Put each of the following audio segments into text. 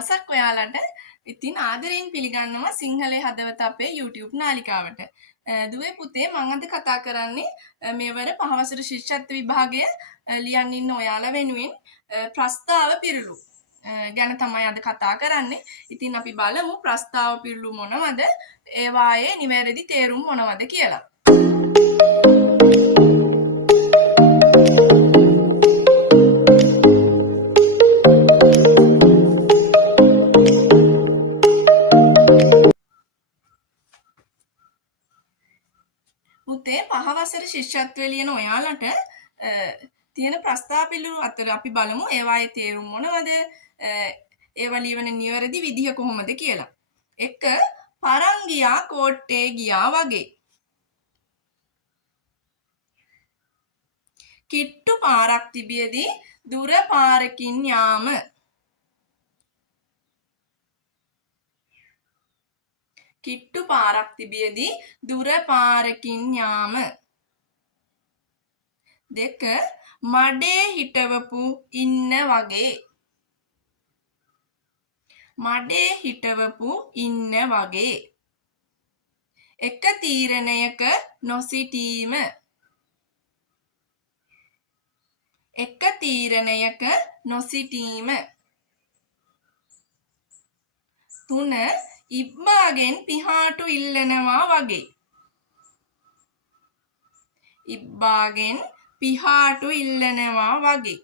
දවසක් ඔයාලට ඉතින් ආදරයෙන් පිළිගන්නවා සිංහලේ හදවත අපේ YouTube නාලිකාවට. දුවේ පුතේ මම අද කතා කරන්නේ මෙවර පහවසර ශිෂ්‍යත්ව විභාගය ලියන්න ඉන්න ඔයාලා වෙනුවෙන් ප්‍රස්තාව පිරුළු ගැන තමයි අද කතා කරන්නේ. ඉතින් අපි බලමු ප්‍රස්තාව පිරුළු මොනවද? ඒවායේ නිවැරදි තේරුම් මොනවද කියලා. පුතේ පහවසර ශිෂ්‍යත්වය ලියන ඔයාලට තියෙන ප්‍රස්තාව පිළිතුරු අතර අපි බලමු ඒවායේ තේරුම් මොනවද? ඒවා ලියවන නිවැරදි විදිහ කොහොමද කියලා. 1. පරං ගියා කෝට්ටේ ගියා වගේ. කිට්ටු පාරක් තිබියදී දුර පාරකින් යාම. කිට්ටු පාරක් තිබියදී දුර පාරකින් යාම. 2. මඩේ හිටවපු ඉන්න වගේ. මඩේ හිටවපු ඉන්න වගේ. එක තීරණයක නොසිටීම. එක තීරණයක නොසිටීම. 3. ඉබ්බාගෙන් පිහාටු ඉල්ලනවා වගේ. ඉබ්බාගෙන් පිහාටු ඉල්ලනවා වගේ.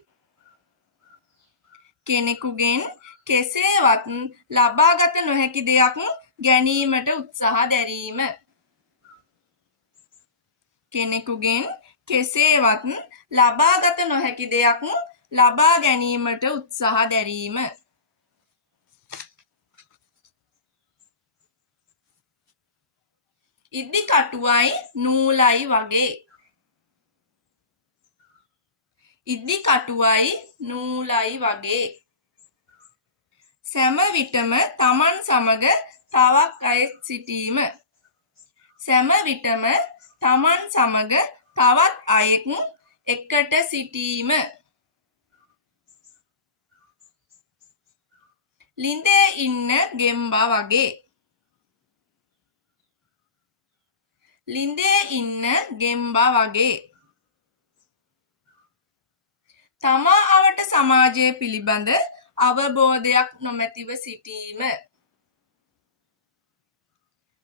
කෙනෙකුගෙන් කෙසේවත් ලබාගත නොහැකි දෙයක් ගැනීමට උත්සාහ දැරීම. කෙනෙකුගෙන් කෙසේවත් ලබාගත නොහැකි දෙයක් ලබා ගැනීමට උත්සාහ දැරීම. ඉදි කටුවයි නූලයි වගේ. ඉදි කටුවයි නූලයි වගේ. සෑම විටම තමන් සමග තවක් අයෙක් සිටීම. සෑම විටම තමන් සමග තවත් අයෙක් එකට සිටීම. ළිඳේ ඉන්න ගෙම්බා වගේ. ළිඳේ ඉන්න ගෙම්බා වගේ. තමා අවට සමාජය පිළිබඳ අවබෝධයක් නොමැතිව සිටීම.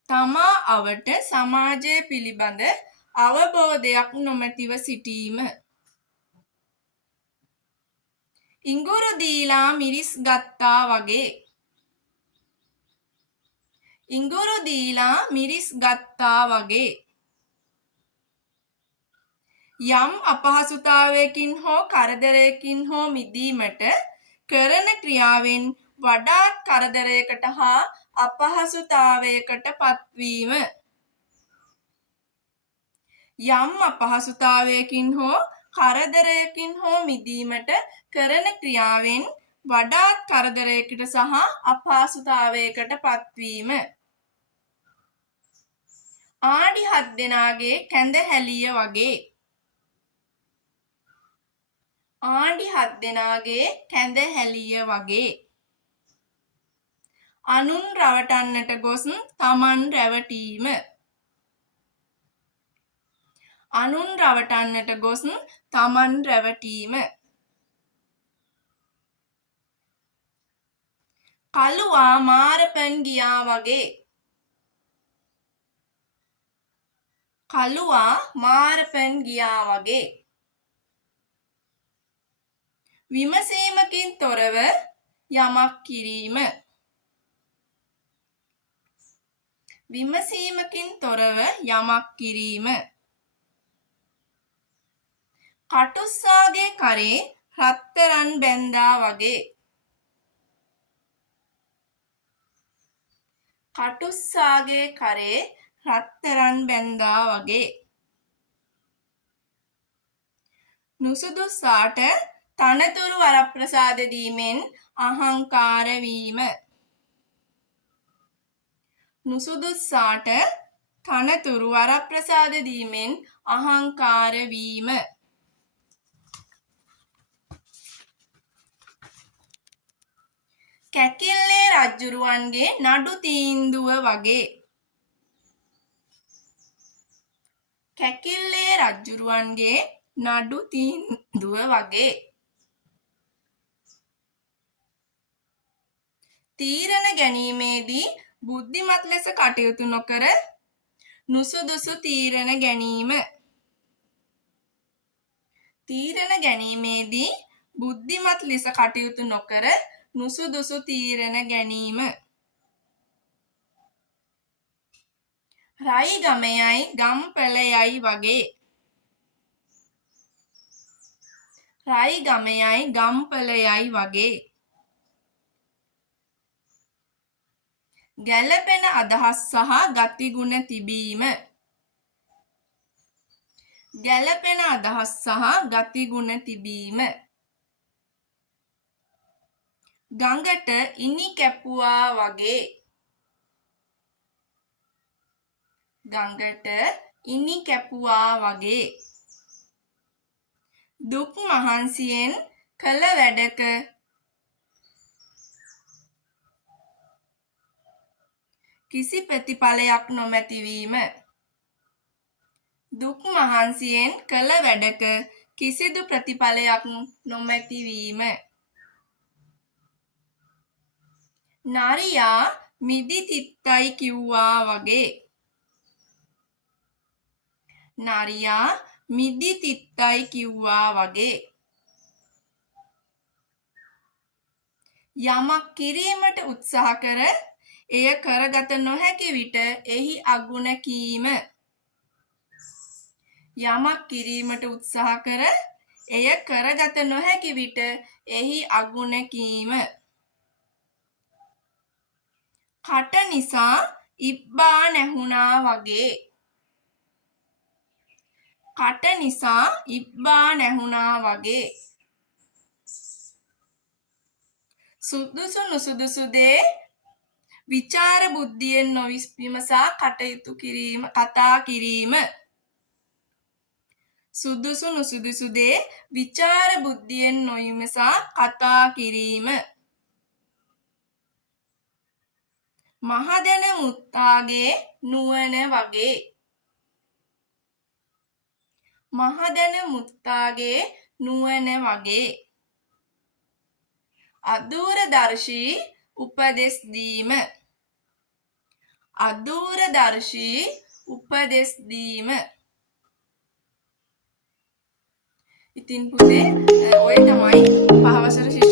තමා අවට සමාජය පිළිබඳ අවබෝධයක් නොමැතිව සිටීම. ඉඟුරු දීලා මිරිස් ගත්තා වගේ. ඉඟුරු දීලා මිරිස් ගත්තා වගේ. යම් අපහසුතාවයකින් හෝ කරදරයකින් හෝ මිදීමට කරන ක්‍රියාවෙන් වඩාත් කරදරයකට හා අපහසුතාවයකට පත්වීම. යම් අපහසුතාවයකින් හෝ කරදරයකින් හෝ මිදීමට කරන ක්‍රියාවෙන් වඩාත් කරදරයකට සහ අපහසුතාවයකට පත්වීම. ආඩි 7 දෙනාගේ කැඳ හැලිය වගේ. ආඩි 7 දෙනාගේ කැඳ හැලිය වගේ. අනුන් රවටන්නට ගොස් තමන් රැවටීම. අනුන් රවටන්නට ගොස් තමන් රැවටීම. කළුවා මාරපන් ගියා වගේ. කළුවා මාරපන් ගියා වගේ. විමසීමකින් තොරව යමක් කිරීම. විමසීමකින් තොරව යමක් කිරීම. කටුස්සාගේ කරේ රත්තරන් බැන්දා වගේ. කටුස්සාගේ කරේ රත්තරන් බැන්දා වගේ. නුසුදුස්සාට තනතුරු වරප්‍රසාද දීමෙන් අහංකාර වීම. නුසුදුස්සාට තනතුරු වරප්‍රසාද දීමෙන් අහංකාර වීම. කැකිල්ලේ රජ්ජුරුවන්ගේ නඩු තීන්දුව වගේ. කැකිල්ලේ රජ්ජුරුවන්ගේ නඩු තීන්දුව වගේ. තීරණ ගැනීමේදී බුද්ධිමත් ලෙස කටයුතු නොකර නුසුදුසු තීරණ ගැනීම. තීරණ ගැනීමේදී බුද්ධිමත් ලෙස කටයුතු නොකර නුසුදුසු තීරණ ගැනීම. රයි ගමයයි ගම්පලයයි වගේ. රයි ගමයයි ගම්පලයයි වගේ. ගැළපෙන අදහස් සහ ගතිගුණ තිබීම. ගැළපෙන අදහස් සහ ගතිගුණ තිබීම. ගඟට ඉනි කැපුවා වගේ. ගඟට ඉනි කැපුවා වගේ. දුක් මහන්සියෙන් කළ වැඩක කිසි ප්‍රතිඵලයක් නොමැතිවීම. දුක් මහන්සියෙන් කළ වැඩක කිසිදු ප්‍රතිඵලයක් නොමැතිවීම. නරියා මිදි තිත්තයි කිව්වා වගේ. නරියා මිදි තිත්තයි කිව්වා වගේ. යමක් කිරීමට උත්සාහ කර එය කරගත නොහැකි විට එහි අගුණ කීම. යමක් කිරීමට උත්සාහ කර එය කරගත නොහැකි විට එහි අගුණ කීම. කට නිසා ඉබ්බා නැහුණා වගේ. කට නිසා ඉබ්බා නැහුණා වගේ. සුදුසු නුසුදුසු දේ විචාර බුද්ධියෙන් නොවිමසා කටයුතු කිරීම කතා කිරීම. සුදුසු නුසුදුසු දේ විචාර බුද්ධියෙන් නොවිමසා කතා කිරීම. මහදැන මුත්තාගේ නුවණ වගේ. මහදැන මුත්තාගේ නුවණ වගේ. අදූරදර්ශී උපදෙස් දීම. අදූරදර්ශී උපදෙස් දීම. ඉතින් පුතේ ඔය තමයි පහවසර